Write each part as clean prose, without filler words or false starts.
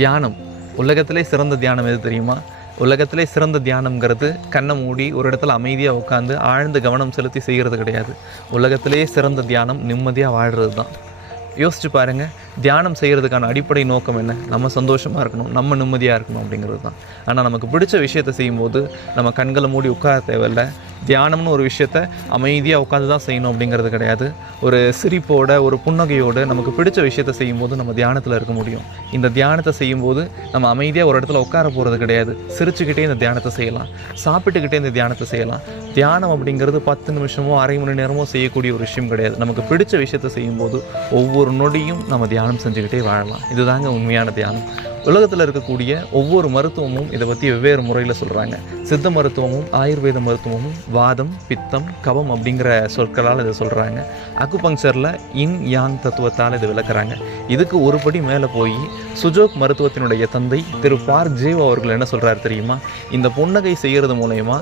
தியானம் உலகத்திலே சிறந்த தியானம் எது தெரியுமா? உலகத்திலே சிறந்த தியானம்ங்கிறது கண்ணை மூடி ஒரு இடத்துல அமைதியாக உட்காந்து ஆழ்ந்து கவனம் செலுத்தி செய்கிறது கிடையாது. உலகத்திலே சிறந்த தியானம் நிம்மதியாக வாழ்கிறது தான். யோசிச்சு பாருங்கள், தியானம் செய்கிறதுக்கான அடிப்படை நோக்கம் என்ன? நம்ம சந்தோஷமாக இருக்கணும், நம்ம நிம்மதியாக இருக்கணும் அப்படிங்கிறது தான். ஆனால் நமக்கு பிடிச்ச விஷயத்தை செய்யும்போது நம்ம கண்களை மூடி உட்கார தேவையில்லை. தியானம்னு ஒரு விஷயத்த அமைதியாக உட்காந்து தான் செய்யணும் அப்படிங்கிறது கிடையாது. ஒரு சிரிப்போட ஒரு புன்னகையோடு நமக்கு பிடிச்ச விஷயத்தை செய்யும்போது நம்ம தியானத்தில் இருக்க முடியும். இந்த தியானத்தை செய்யும்போது நம்ம அமைதியாக ஒரு இடத்துல உட்கார போகிறது கிடையாது. சிரிச்சுக்கிட்டே இந்த தியானத்தை செய்யலாம், சாப்பிட்டுக்கிட்டே இந்த தியானத்தை செய்யலாம். தியானம் அப்படிங்கிறது 10 நிமிஷமோ அரை மணி நேரமோ செய்யக்கூடிய ஒரு விஷயம் கிடையாது. நமக்கு பிடிச்ச விஷயத்தை செய்யும்போது ஒவ்வொரு நொடியும் நம்ம தியானம் செஞ்சுக்கிட்டே வாழலாம். இதுதாங்க உண்மையான தியானம். உலகத்தில் இருக்கக்கூடிய ஒவ்வொரு மருத்துவமும் இதை பற்றி வெவ்வேறு முறையில் சொல்கிறாங்க. சித்த மருத்துவமும் ஆயுர்வேத மருத்துவமும் வாதம், பித்தம், கபம் அப்படிங்கிற சொற்களால் இதை சொல்கிறாங்க. அக்குபங்சரில் இன் யாங் தத்துவத்தால் இதை விளக்குறாங்க. இதுக்கு ஒரு படி மேலே போய் சுஜோக் மருத்துவத்தினுடைய தந்தை திரு பார் ஜேவ் அவர்கள் என்ன சொல்கிறாரு தெரியுமா? இந்த புன்னகை செய்கிறது மூலயமா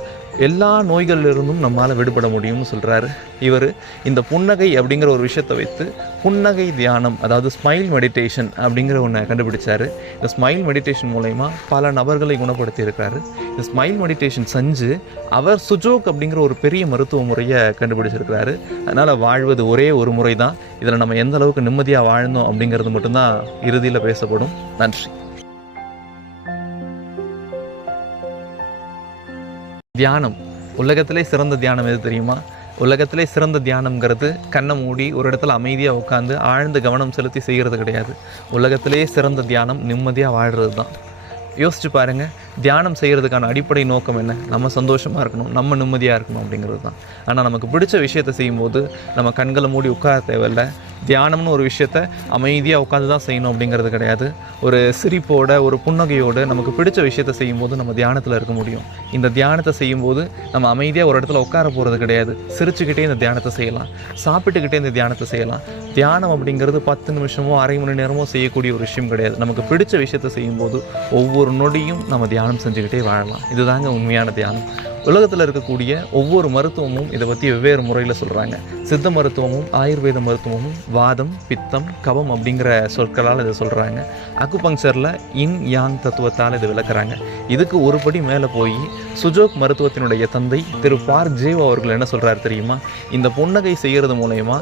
எல்லா நோய்களிலிருந்தும் நம்மளால் விடுபட முடியும்னு சொல்கிறாரு. இவர் இந்த புன்னகை அப்படிங்கிற ஒரு விஷயத்தை வைத்து புன்னகை தியானம், அதாவது ஸ்மைல் மெடிடேஷன் அப்படிங்கிற ஒன்று கண்டுபிடிச்சார். இந்த ஸ்மைல் மெடிடேஷன் மூலயமா பல நபர்களை குணப்படுத்தி இருக்கிறாரு. இந்த ஸ்மைல் மெடிடேஷன் செஞ்சு அவர் சுஜோக் அப்படிங்கிற ஒரு பெரிய மருத்துவ முறையை கண்டுபிடிச்சிருக்கிறாரு. அதனால் வாழ்வது ஒரே ஒரு முறை தான். இதில் நம்ம எந்த அளவுக்கு நிம்மதியாக வாழ்ந்தோம் அப்படிங்கிறது மட்டும்தான் இறுதியில் பேசப்படும். நன்றி. தியானம் உலகத்திலே சிறந்த தியானம் எது தெரியுமா? உலகத்திலே சிறந்த தியானம்ங்கிறது கண்ணை மூடி ஒரு இடத்துல அமைதியாக உட்காந்து ஆழ்ந்து கவனம் செலுத்தி செய்கிறது கிடையாது. உலகத்திலே சிறந்த தியானம் நிம்மதியாக வாழ்கிறது தான். யோசிச்சு பாருங்கள், தியானம் செய்கிறதுக்கான அடிப்படை நோக்கம் என்ன? நம்ம சந்தோஷமாக இருக்கணும், நம்ம நிம்மதியாக இருக்கணும் அப்படிங்கிறது தான். ஆனால் நமக்கு பிடிச்ச விஷயத்தை செய்யும்போது நம்ம கண்களை மூடி உட்கார தேவையில்லை. தியானம்னு ஒரு விஷயத்த அமைதியாக உட்காந்து தான் செய்யணும் அப்படிங்கிறது கிடையாது. ஒரு சிரிப்போட ஒரு புன்னகையோடு நமக்கு பிடிச்ச விஷயத்தை செய்யும்போது நம்ம தியானத்தில் இருக்க முடியும். இந்த தியானத்தை செய்யும்போது நம்ம அமைதியாக ஒரு இடத்துல உட்கார போகிறது கிடையாது. சிரிச்சுக்கிட்டே இந்த தியானத்தை செய்யலாம், சாப்பிட்டுக்கிட்டே இந்த தியானத்தை செய்யலாம். தியானம் அப்படிங்கிறது 10 நிமிஷமோ அரை மணி நேரமோ செய்யக்கூடிய ஒரு விஷயம் கிடையாது. நமக்கு பிடிச்ச விஷயத்தை செய்யும்போது ஒவ்வொரு நொடியும் நம்ம தியானம் செஞ்சுக்கிட்டே வாழலாம். இதுதாங்க உண்மையான தியானம். உலகத்தில் இருக்கக்கூடிய ஒவ்வொரு மருத்துவமும் இதை பற்றி வெவ்வேறு முறையில் சொல்கிறாங்க. சித்த மருத்துவமும் ஆயுர்வேத மருத்துவமும் வாதம், பித்தம், கபம் அப்படிங்கிற சொற்களால் இதை சொல்கிறாங்க. அக்குபங்சரில் இன் யாங் தத்துவத்தால் இதை விளக்குறாங்க. இதுக்கு ஒரு படி மேலே போய் சுஜோக் மருத்துவத்தினுடைய தந்தை திரு பார் ஜேவ் அவர்கள் என்ன சொல்கிறாரு தெரியுமா? இந்த புன்னகை செய்கிறது மூலயமா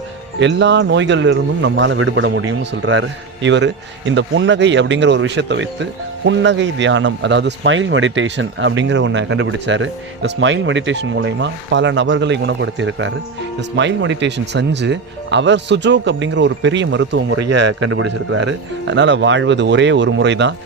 எல்லா நோய்களிலிருந்தும் நம்மளால் விடுபட முடியும்னு சொல்கிறாரு. இவர் இந்த புன்னகை அப்படிங்கிற ஒரு விஷயத்தை வைத்து புன்னகை தியானம், அதாவது ஸ்மைல் மெடிடேஷன் அப்படிங்கிற ஒன்று கண்டுபிடிச்சார். இந்த ஸ்மைல் மெடிடேஷன் மூலயமா பல நபர்களை குணப்படுத்தி இருக்கிறாரு. இந்த ஸ்மைல் மெடிடேஷன் செஞ்சு அவர் சுஜோக் அப்படிங்கிற ஒரு பெரிய மருத்துவ முறையை கண்டுபிடிச்சிருக்கிறாரு. அதனால் வாழ்வது ஒரே ஒரு முறை தான்.